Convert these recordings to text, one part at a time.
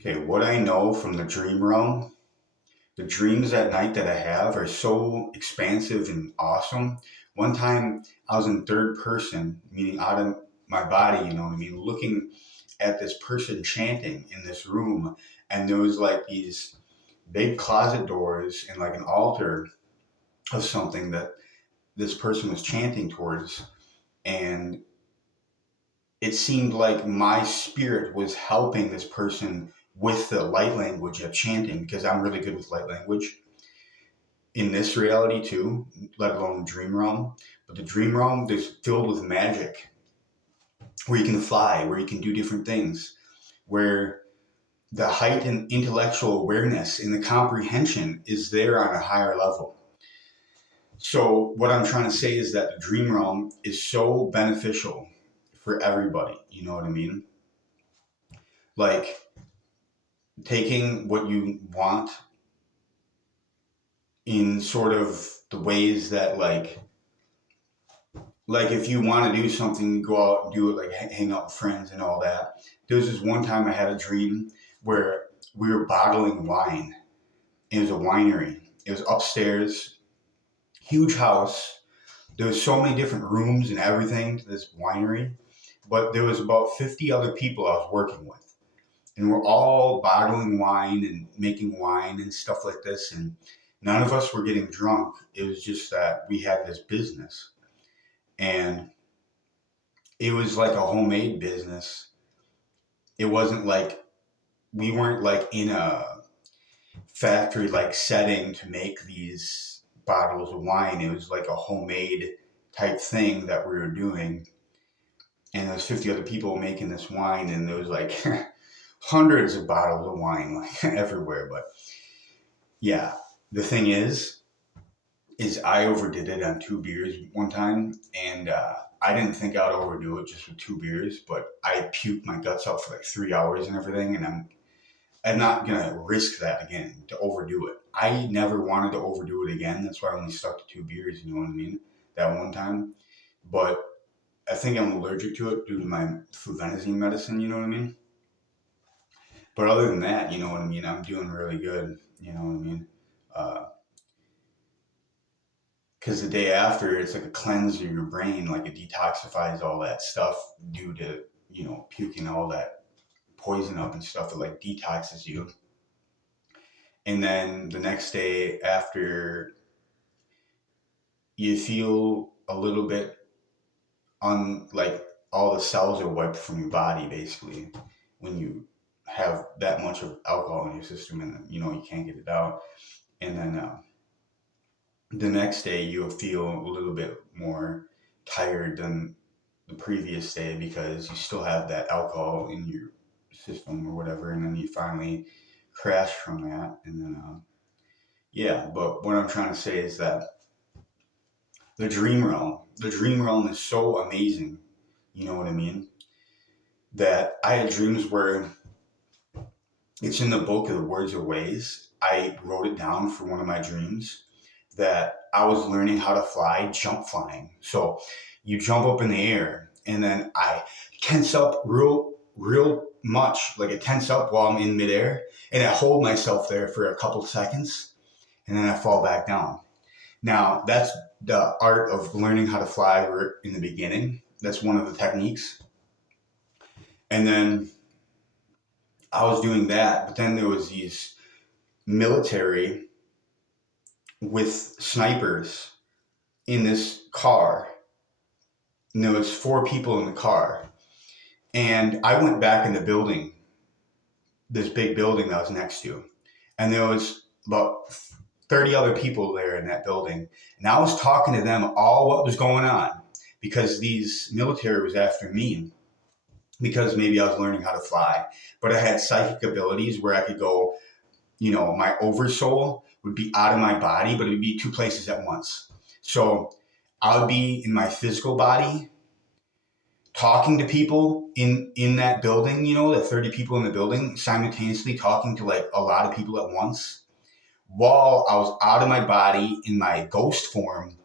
Okay, what I know from the dream realm, the dreams at night that I have are so expansive and awesome. One time I was in third person, meaning out of my body, you know what I mean, looking at this person chanting in this room, and there was like these big closet doors and like an altar of something that this person was chanting towards, and it seemed like my spirit was helping this person with the light language of chanting because I'm really good with light language in this reality too, let alone the dream realm. But the dream realm is filled with magic where you can fly, where you can do different things, where the heightened intellectual awareness and the comprehension is there on a higher level. So what I'm trying to say is that the dream realm is so beneficial for everybody. You know what I mean? Like taking what you want in sort of the ways that like if you want to do something, go out and do it, like hang out with friends and all that. There was this one time I had a dream where we were bottling wine. It was a winery. It was upstairs, huge house. There was so many different rooms and everything to this winery, but there was about 50 other people I was working with, and we're all bottling wine and making wine and stuff like this, and none of us were getting drunk. It was just that we had this business, and it was like a homemade business. It wasn't like we weren't like in a factory like setting to make these bottles of wine. It was like a homemade type thing that we were doing, and there's 50 other people making this wine, and there was like hundreds of bottles of wine like everywhere. But yeah, the thing is I overdid it on 2 beers one time, and I didn't think I'd overdo it just with 2 beers, but I puked my guts out for like 3 hours and everything, and I'm not gonna risk that again to overdo it. I never wanted to overdo it again. That's why I only stuck to 2 beers. You know what I mean? That one time, but I think I'm allergic to it due to my fluvenazine medicine. You know what I mean? But other than that, you know what I mean. I'm doing really good. You know what I mean? Uh, because the day after it's like a cleanse of your brain, like it detoxifies all that stuff due to puking all that poison up and stuff. It like detoxes you, and then the next day after, you feel a little bit like all the cells are wiped from your body basically when you have that much of alcohol in your system, and you can't get it out, and then the next day you'll feel a little bit more tired than the previous day because you still have that alcohol in your system or whatever, and then you finally crash from that, and then yeah. But what I'm trying to say is that the dream realm is so amazing. You know what I mean? That I had dreams where it's in the book of the Words of Ways. I wrote it down for one of my dreams that I was learning how to fly, jump flying. So you jump up in the air, and then I tense up real much, like I tense up while I'm in midair, and I hold myself there for a couple seconds, and then I fall back down. Now that's the art of learning how to fly. We're in the beginning. That's one of the techniques, and then I was doing that, but then there was these military with snipers in this car, and there was 4 people in the car. And I went back in the building, this big building that I was next to, and there was about 30 other people there in that building. And I was talking to them all what was going on because these military was after me because maybe I was learning how to fly. But I had psychic abilities where I could go, my oversoul would be out of my body, but it would be 2 places at once. So I would be in my physical body talking to people in that building, the 30 people in the building, simultaneously talking to like a lot of people at once, while I was out of my body in my ghost form,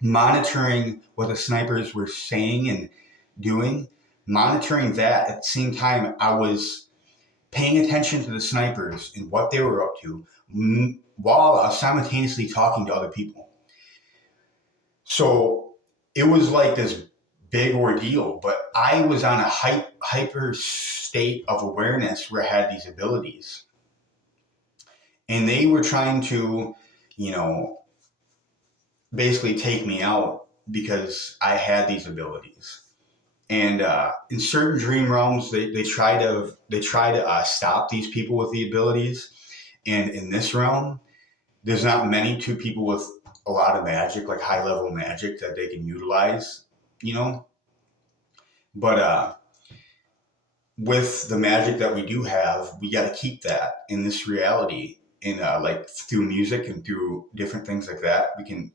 monitoring what the snipers were saying and doing, monitoring that. At the same time, I was paying attention to the snipers and what they were up to, while simultaneously talking to other people. So it was like this big ordeal, but I was on a hyper state of awareness where I had these abilities. And they were trying to, you know, basically take me out because I had these abilities. And in certain dream realms, they try to stop these people with the abilities. And in this realm, there's not many two people with a lot of magic, like high level magic that they can utilize, you know. But with the magic that we do have, we got to keep that in this reality. And like through music and through different things like that, we can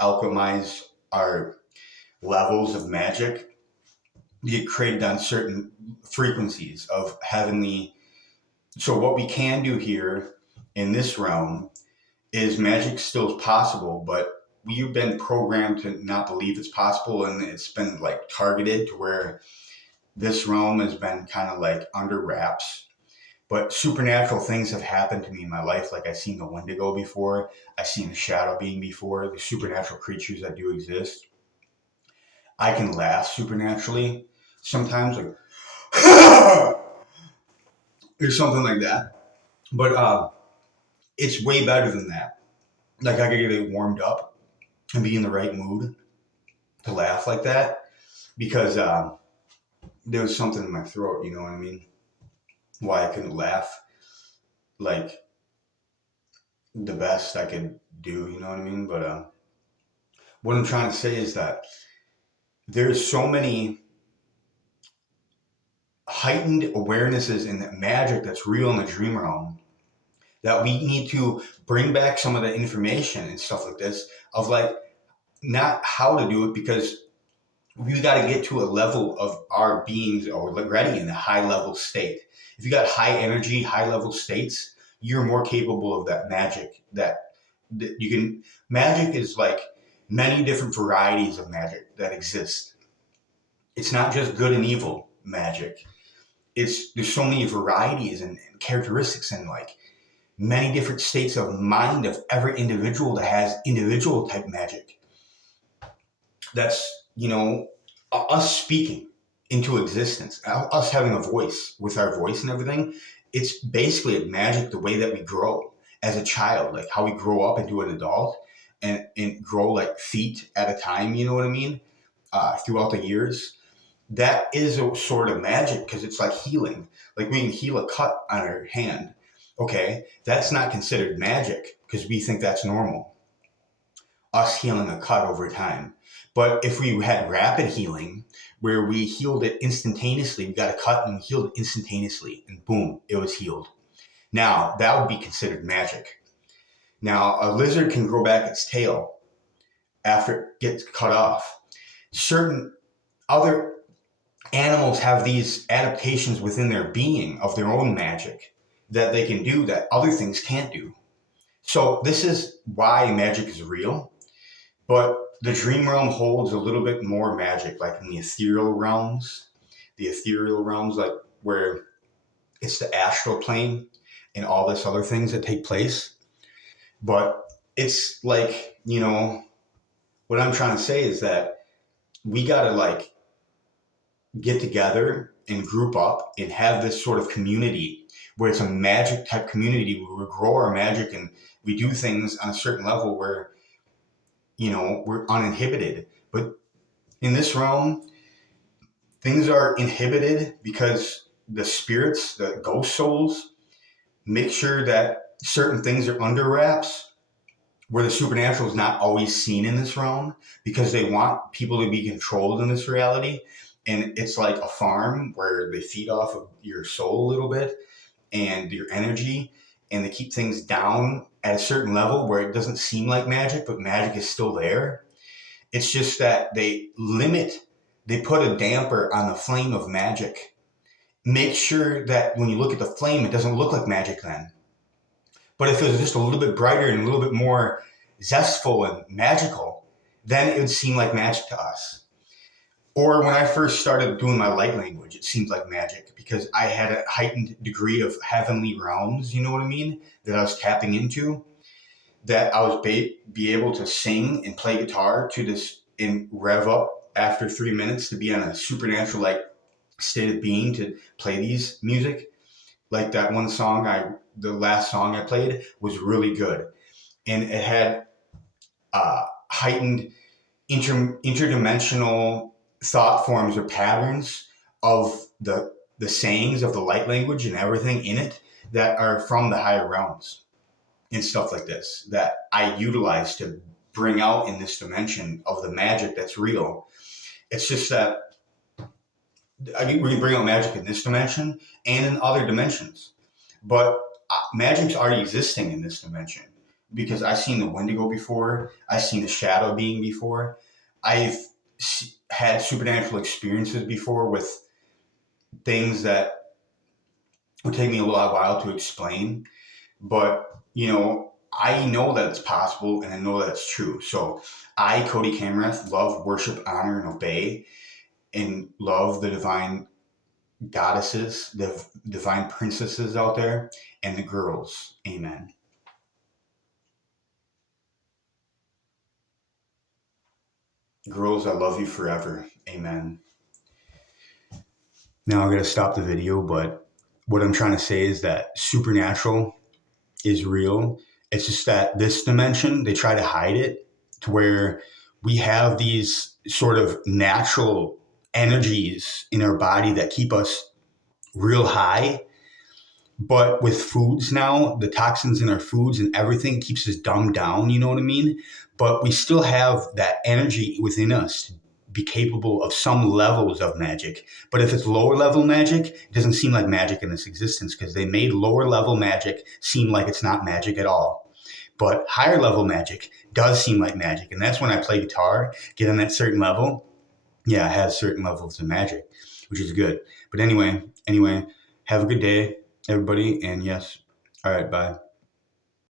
alchemize our levels of magic get created on certain frequencies of heavenly. So what we can do here in this realm is magic still is possible, but we've been programmed to not believe it's possible, and it's been like targeted to where this realm has been kind of like under wraps. But supernatural things have happened to me in my life. Like I've seen the Wendigo before. I've seen the shadow being before. The supernatural creatures that do exist. I can laugh supernaturally sometimes, like or something like that. But it's way better than that. Like I could get it warmed up and be in the right mood to laugh like that because there was something in my throat. You know what I mean? Why I couldn't laugh like the best I could do. You know what I mean? But what I'm trying to say is that there's so many heightened awarenesses in the magic that's real in the dream realm that we need to bring back some of the information and stuff like this of like not how to do it, because we got to get to a level of our beings already in a high level state. If you got high energy, high level states, you're more capable of that magic that you can. Magic is like many different varieties of magic that exist. It's not just good and evil magic. There's so many varieties and characteristics and like many different states of mind of every individual that has individual type magic. That's, you know, us speaking into existence, us having a voice with our voice and everything. It's basically a magic the way that we grow as a child, like how we grow up into an adult and grow like feet at a time, you know what I mean? Throughout the years. That is a sort of magic because it's like healing. Like we can heal a cut on our hand. Okay, that's not considered magic because we think that's normal. Us healing a cut over time. But if we had rapid healing, where we healed it instantaneously, we got a cut and we healed it instantaneously, and boom, it was healed. Now, that would be considered magic. Now, a lizard can grow back its tail after it gets cut off. Certain other animals have these adaptations within their being of their own magic that they can do that other things can't do. So this is why magic is real, but the dream realm holds a little bit more magic, like in the ethereal realms, like where it's the astral plane and all this other things that take place. But it's like, you know, what I'm trying to say is that we got to like get together and group up and have this sort of community where it's a magic type community where we grow our magic and we do things on a certain level where, you know, we're uninhibited. But in this realm, things are inhibited because the spirits, the ghost souls, make sure that certain things are under wraps, where the supernatural is not always seen in this realm because they want people to be controlled in this reality. And it's like a farm where they feed off of your soul a little bit and your energy, and they keep things down at a certain level where it doesn't seem like magic, but magic is still there. It's just that they put a damper on the flame of magic. Make sure that when you look at the flame, it doesn't look like magic then. But if it was just a little bit brighter and a little bit more zestful and magical, then it would seem like magic to us. Or when I first started doing my light language, it seemed like magic because I had a heightened degree of heavenly realms, you know what I mean, that I was tapping into, that I was be able to sing and play guitar to this and rev up after 3 minutes to be on a supernatural like state of being to play these music. Like that one song the last song I played was really good. And it had heightened interdimensional thought forms or patterns of the sayings of the light language and everything in it that are from the higher realms and stuff like this that I utilize to bring out in this dimension of the magic that's real. It's just that I mean, we can bring out magic in this dimension and in other dimensions, but magic's already existing in this dimension because I've seen the Wendigo before. I've seen the shadow being before. I've had supernatural experiences before with things that would take me a little while to explain. But, I know that it's possible and I know that it's true. So I, Cody Kamrath, love, worship, honor, and obey and love the divine goddesses, the divine princesses out there, and the girls. Amen. Girls, I love you forever. Amen. Now I'm going to stop the video, but what I'm trying to say is that supernatural is real. It's just that this dimension, they try to hide it to where we have these sort of natural energies in our body that keep us real high. But with foods now, the toxins in our foods and everything keeps us dumbed down, you know what I mean? But we still have that energy within us to be capable of some levels of magic. But if it's lower level magic, it doesn't seem like magic in this existence because they made lower level magic seem like it's not magic at all. But higher level magic does seem like magic. And that's when I play guitar, get on that certain level. Yeah, it has certain levels of magic, which is good. But anyway, have a good day, everybody. And yes, all right, bye.